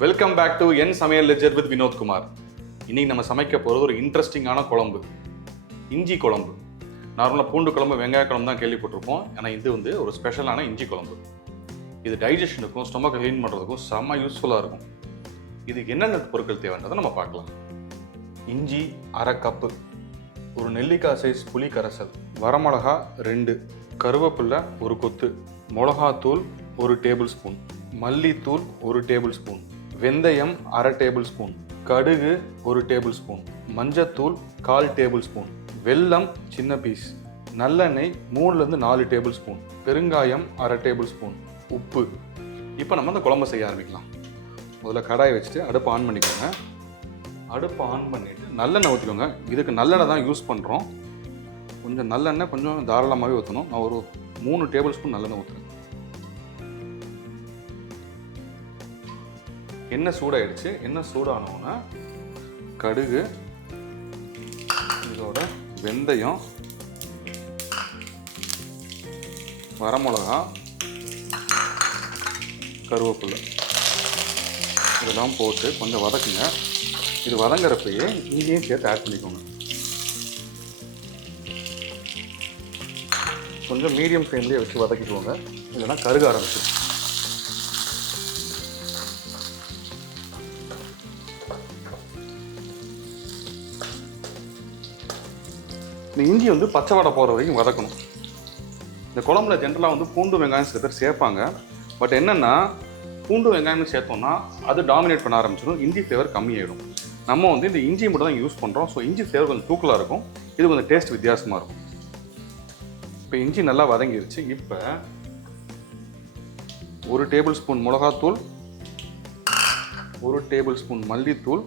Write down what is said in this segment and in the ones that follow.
Welcome back to என் சமையல் ledger with Vinodkumar. இன்னைக்கு நம்ம சமைக்க போகிறது ஒரு இன்ட்ரெஸ்டிங்கான குழம்பு, இஞ்சி குழம்பு. நார்மலாக பூண்டு குழம்பு, வெங்காய குழம்பு தான் கேள்விப்பட்டிருப்போம். ஆனால் இது வந்து ஒரு ஸ்பெஷலான இஞ்சி குழம்பு. இது டைஜஷனுக்கும் ஸ்டொமக் க்ளீன் பண்ணுறதுக்கும் செம்ம யூஸ்ஃபுல்லாக இருக்கும். இதுக்கு என்னென்ன பொருட்கள் தேவைன்றதை நம்ம பார்க்கலாம். இஞ்சி அரை கப்பு, ஒரு நெல்லிக்காய் சைஸ் புளி கரைசல், வரமிளகா 2, கருவேப்பிலை ஒரு கொத்து, மிளகாத்தூள் 1 டேபிள் ஸ்பூன், மல்லித்தூள் 1 டேபிள் ஸ்பூன், வெந்தயம் அரை டேபிள் ஸ்பூன், கடுகு 1 டேபிள் ஸ்பூன், மஞ்சத்தூள் 1/4 டேபிள் ஸ்பூன், வெல்லம் சின்ன பீஸ், நல்லெண்ணெய் 3 to 4 டேபிள் ஸ்பூன், பெருங்காயம் அரை டேபிள் ஸ்பூன், உப்பு. இப்போ நம்ம அந்த குழம்பு செய்ய ஆரம்பிக்கலாம். முதல்ல கடாயை வச்சுட்டு அடுப்பு ஆன் பண்ணிக்கோங்க. அடுப்பு ஆன் பண்ணிவிட்டு நல்லெண்ணெய் ஊற்றிக்கோங்க. இதுக்கு நல்லெண்ணெய் தான் யூஸ் பண்ணுறோம். கொஞ்சம் நல்லெண்ணெய் கொஞ்சம் தாராளமாகவே ஊற்றணும். நான் ஒரு 3 டேபிள் ஸ்பூன் நல்லெண்ணெய் ஊற்றுறேன். எண்ணெய் சூடாயிடுச்சு. எண்ணெய் சூடானோன்னா கடுகு, இதோட வெந்தயம், வரமிளகா, கருவேப்பிலை இதெல்லாம் போட்டு கொஞ்சம் வதக்குங்க. இது வதங்குறப்பயே இங்கேயும் சேர்த்து ஆட் பண்ணிக்கோங்க. கொஞ்சம் மீடியம் ஃப்ளேம்லேயே வச்சு வதக்கிக்கோங்க, இல்லைன்னா கருக ஆரம்பிச்சிடும். இந்த இஞ்சி வந்து பச்சை வடை போகிற வரைக்கும் வதக்கணும். இந்த குழம்புல ஜென்ரலாக வந்து பூண்டு வெங்காயம் சில பேர் சேர்ப்பாங்க. பட் என்னென்னா, பூண்டு வெங்காயம் சேர்த்தோம்னா அது டாமினேட் பண்ண ஆரம்பிச்சிடும், இஞ்சி ஃப்ளேவர் கம்மியாயிடும். நம்ம வந்து இந்த இஞ்சி மட்டும் தான் யூஸ் பண்ணுறோம். ஸோ இஞ்சி ஃப்ளேவர் கொஞ்சம் தூக்கலாக இருக்கும், இது கொஞ்சம் டேஸ்ட் வித்தியாசமாக இருக்கும். இப்போ இஞ்சி நல்லா வதங்கிருச்சு. இப்போ 1 டேபிள் ஸ்பூன் மிளகாத்தூள், 1 டேபிள் ஸ்பூன் மல்லித்தூள்,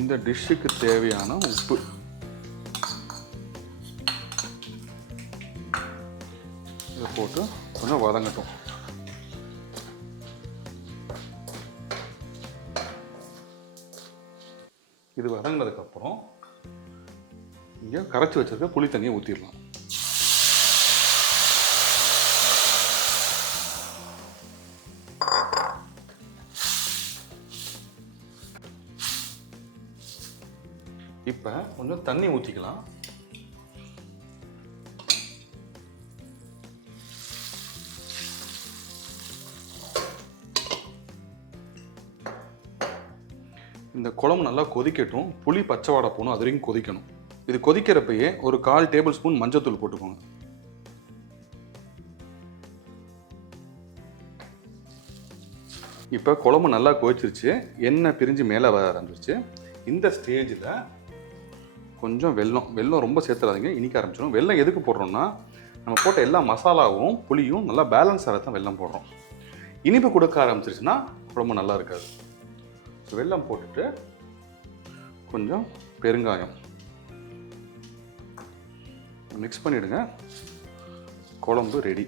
இந்த டிஷ்ஷுக்கு தேவையான உப்பு, இதை போட்டு கொஞ்சம் வதங்கட்டும். இது வதங்கினதுக்கப்புறம் இங்கே கரைச்சி வச்சிருக்க புளி தண்ணியை ஊற்றிடலாம். இப்போ கொஞ்சம் தண்ணி ஊற்றிக்கலாம். இந்த குழம்பு நல்லா கொதிக்கட்டும். புளி பச்சை வாடை போகணும், அது வரைக்கும் கொதிக்கணும். இது கொதிக்கிறப்பயே ஒரு 1/4 டேபிள் ஸ்பூன் மஞ்சத்தூள் போட்டுக்கோங்க. இப்போ குழம்பு நல்லா கொதிச்சிருச்சு, எண்ணெய் பிரிஞ்சு மேலே வர ஆரம்பிச்சிருச்சு. இந்த ஸ்டேஜில் கொஞ்சம் வெல்லம் ரொம்ப சேர்த்துறாதீங்க, இனிக்க ஆரம்பிச்சிடும். வெல்லம் எதுக்கு போடுறோம்னா, நம்ம போட்ட எல்லா மசாலாவும் புளியும் நல்லா பேலன்ஸ் ஆக தான் வெல்லம் போடுறோம். இனிப்பு கொடுக்க ஆரம்பிச்சிருச்சுன்னா குழம்பு நல்லா இருக்காது. ஸோ வெல்லம் போட்டுட்டு கொஞ்சம் பெருங்காயம் மிக்ஸ் பண்ணிவிடுங்க. குழம்பு ரெடி.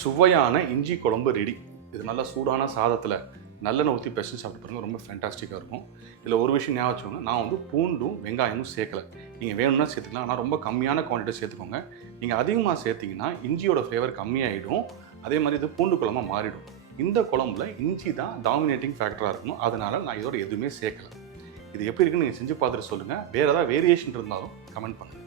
சுவையான இஞ்சி குழம்பு ரெடி. இது நல்லா சூடான சாதத்தில் நல்லெண்ணெய் ஊற்றி பெசஞ்சு சாப்பிட்டு பாருங்கள், ரொம்ப ஃபேண்டாஸ்டிக்காக இருக்கும். இதில் ஒரு விஷயம் ஞாபகம் வச்சுக்கோங்க, நான் வந்து பூண்டும் வெங்காயமும் சேர்க்கலை. நீங்கள் வேணும்னா சேர்த்துக்கலாம், ஆனால் ரொம்ப கம்மியான குவான்டிட்டி சேர்த்துக்கோங்க. நீங்கள் அதிகமாக சேர்த்திங்கன்னா இஞ்சியோட ஃப்ளேவர் கம்மியாகிடும். அதே மாதிரி இது பூண்டு குழம்பாக மாறிடும். இந்த குழம்புல இஞ்சி தான் டாமினேட்டிங் ஃபேக்டராக இருக்கணும். அதனால் நான் இதோட எதுவுமே சேர்க்கலை. இது எப்படி இருக்குன்னு நீங்கள் செஞ்சு பார்த்துட்டு சொல்லுங்கள். வேறு ஏதாவது வேரியேஷன் இருந்தாலும் கமெண்ட் பண்ணுங்கள்.